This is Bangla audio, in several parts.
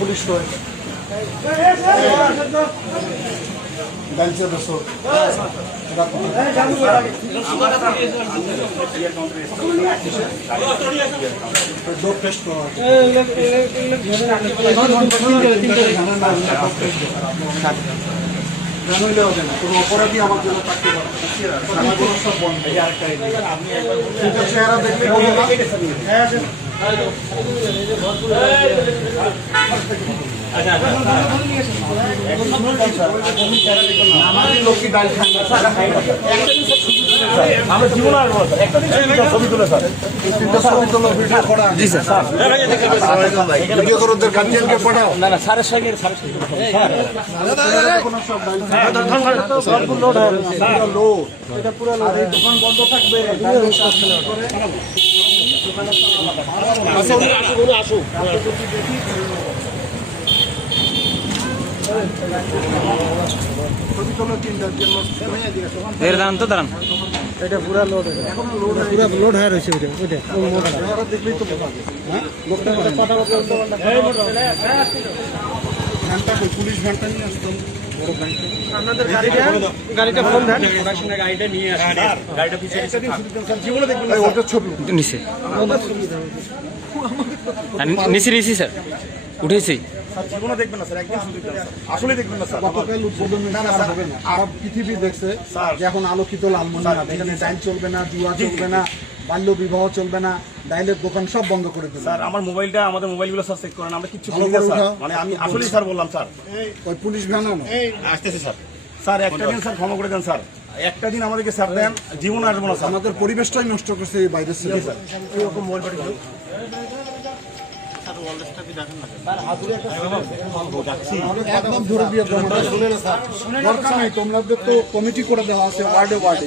পুলিশ গাড়িতে বসো জানাইলে হবে না, কোনো অপরাধী আমার জন্য থাকতে পারে সব বন্ধ। চেহারা দেখলে লক্ষ্মী ডাল খান আমরা জীবন আসবো ছবি তুলে স্যার ছবি তোলো ভিডিও করা। জি স্যার ভিডিও করো ওদের গার্জিয়ানকে পড়াও। না না স্যারের সঙ্গে লোড এটা পুরো লোড। এই দোকান বন্ধ থাকবে, আসুক দাঁড়ান তো দাঁড়ান, এটা পুরা লোড পুরা লোড হয়ে রয়েছে। দেখলেই তো ঘন্টা পুলিশ ঘন্টা নিয়ে আসতাম বড় ব্যাংকে। আপনাদের গাড়িটা ফোন দেন, গাড়িটা নিয়ে আসেন, গাড়িটা পিছিয়ে জীবনে দেখবেন ওটা ছবি নিচে নিচে স্যার উঠেছি। জীবনে দেখবেন না স্যার, একদম আসলে দেখবেন না স্যার। গতকাল উদ্বোধন হবে না, আরব পৃথিবী দেখছে যে এখন আলোকিত লালমনিরহাট, এখানে ডাইল চলবে না, জুয়া চলবে না, বাল্য বিবাহ চলবে না, ডাইলের দোকান সব বন্ধ করে দেবে। স্যার আমার মোবাইলটা, আমাদের মোবাইলগুলো স্যার চেক করেন, আমরা কিচ্ছু বলি না স্যার। মানে আমি আসলেই স্যার বললাম স্যার। ওই পুলিশ ভ্যান আনো আসতেছে স্যার। স্যার একটা দিন স্যার ক্ষমা করে দেন স্যার, একটা দিন আমাদেরকে স্যার দেন, জীবন আসবো না স্যার। আমাদের পরিবেশটাই নষ্ট করছে এই বাইরের ছিল স্যার। এইরকম মোবাইল পাঠিয়ে একদম ধরে দিয়ে দরকার নাই, তোমাদের তো কমিটি করে দেওয়া আছে ওয়ার্ডে ওয়ার্ডে।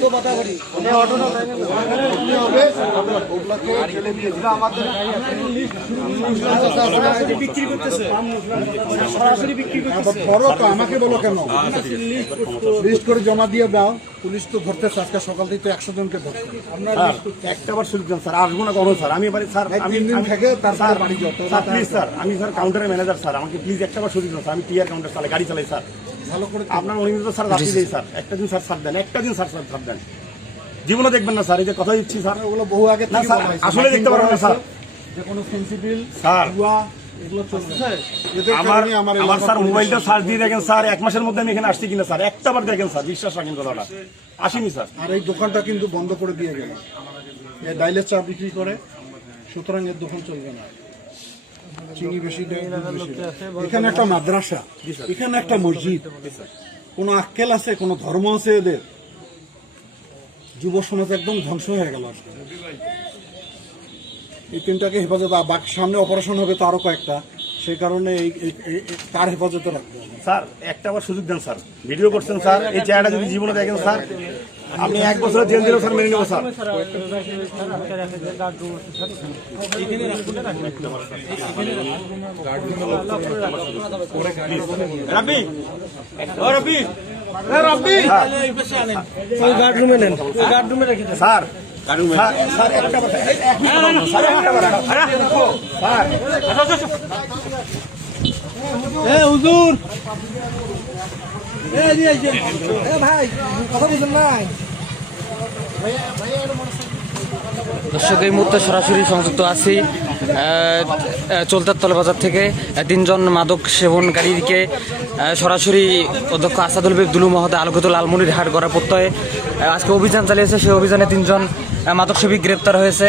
ধরো তো, আমাকে বলো কেন? লিস্ট করে জমা দিয়ে দাও, পুলিশ তো ধরতেছে। আজকে সকাল থেকে 100 জনকে ধরছে। আপনার একটা বার সুযোগ দেন স্যার, আসবো না কখন স্যার? আমি এবারে স্যার আমি 3 দিন থেকে তারপর বাড়ি যত স্যার প্লিজ স্যার, আমি স্যার কাউন্টারের ম্যানেজার স্যার, আমাকে প্লিজ একটা বার সুযোগ দেন স্যার। আমি টিআর কাউন্টার চালাই, গাড়ি চালাই স্যার। ভালো করে আপনার অনিয়মিত স্যার রাখি দেয় স্যার। একটা দিন স্যার ছাড় দেন, একটা দিন স্যার ছাড় দেন। জীবনে দেখবেন না স্যার, এই যে কথা দিচ্ছি স্যার, ওগুলো বহু আগে না থেকে স্যার, আসলে দেখতে পারবেন না স্যার। যে কোনো সেন্সিটিভ স্যার এগুলো চলছে। আমার স্যার মোবাইলটা সার্চ দিয়ে দেখেন স্যার, 1 মাসের মধ্যে আমি এখানে আসছি কিনা স্যার, একটা বার দেখেন স্যার, বিশ্বাস রাখেন কথাটা। আসিনি স্যার। আর এই দোকানটা কিন্তু বন্ধ করে দিয়ে গেল। এ ডাইলের চা বিক্রি করে, সুতরাং এর দোকান চলবে না। চিনি বেশি দেয়। এখানে একটা মাদ্রাসা, এখানে একটা মসজিদ, কোনো আক্কেল আছে, কোনো ধর্ম আছে এদের? যুব সমাজ একদম ধ্বংস হয়ে গেল আজকে। এই 3টাকে হেফাজত, বাকি সামনে অপারেশন হবে তো আরো কয়েকটা, সেই কারণে তার হেফাজতে রাখতে হবে। স্যার একটা বার সুযোগ দেন স্যার, ভিডিও করছেন স্যার, এই চেহারাটা যদি জীবনে দেখেন স্যার, আপনি 1 বছরের জেল দিলেও স্যার মেনে নেবো স্যার। রাব্বি ও রাব্বি গার্ড রুমে নেন, গার্ড রুমে রেখে দেন স্যার। স্যার একটা বার স্যার, একটা বার এ হুজুর দর্শক, এই মুহূর্তে সরাসরি সংযুক্ত আছি চলতার তলবাজার থেকে। 3 জন মাদক সেবনকারীকে সরাসরি অধ্যক্ষ আসাদুল হবিব দুলু মহোদয় আলোকিত লালমনিরহাট গড়া প্রত্যয়ে আজকে অভিযান চালিয়েছে। সেই অভিযানে 3 জন মাদক সেবী গ্রেপ্তার হয়েছে।